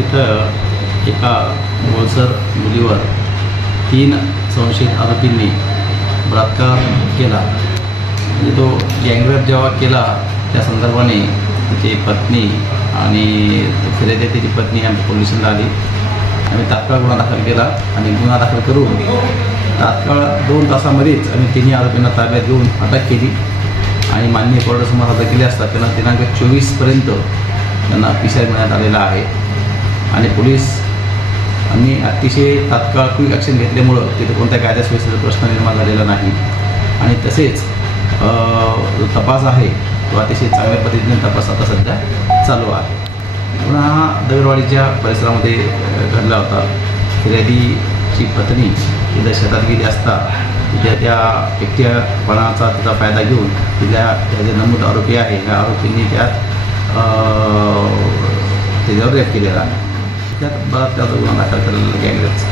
इथं एका गोळसर मुलीवर 3 संशयित आरोपींनी बलात्कार केला। म्हणजे तो गँगरेप जेव्हा केला त्या संदर्भाने तिची पत्नी आणि फिर्यादी तिची पत्नी आमच्या पोलिसांना आली। आम्ही तात्काळ गुन्हा दाखल केला आणि गुन्हा दाखल करून तात्काळ 2 तासामध्येच आम्ही तिन्ही आरोपींना ताब्यात घेऊन अटक केली आणि माननीय कोर्टासमोर हजर केले असता त्यांना दिनांक 24पर्यंत त्यांना PCR मिळण्यात आलेला आहे। आणि पोलीस आम्ही अतिशय तात्काळ क्विक ॲक्शन घेतल्यामुळं तिथे कोणत्या कायदा सुव्यवस्थेचा प्रश्न निर्माण झालेला नाही आणि तसेच जो तपास आहे तो अतिशय चांगल्या पद्धतीने तपास आता सध्या चालू आहे। पुन्हा हा दगडवाडीच्या परिसरामध्ये घडला होता। फिर्यादीची पत्नी तिथं शेतात गेली असता तिथे त्या एकट्यापणाचा तिचा फायदा घेऊन तिला जे नमूद आरोपी आहे ह्या आरोपींनी त्याच्यावर रेप केलेला आहे। त्यात बलात्काराचा गुन्हा दाखल केलेला गँगरेपचा।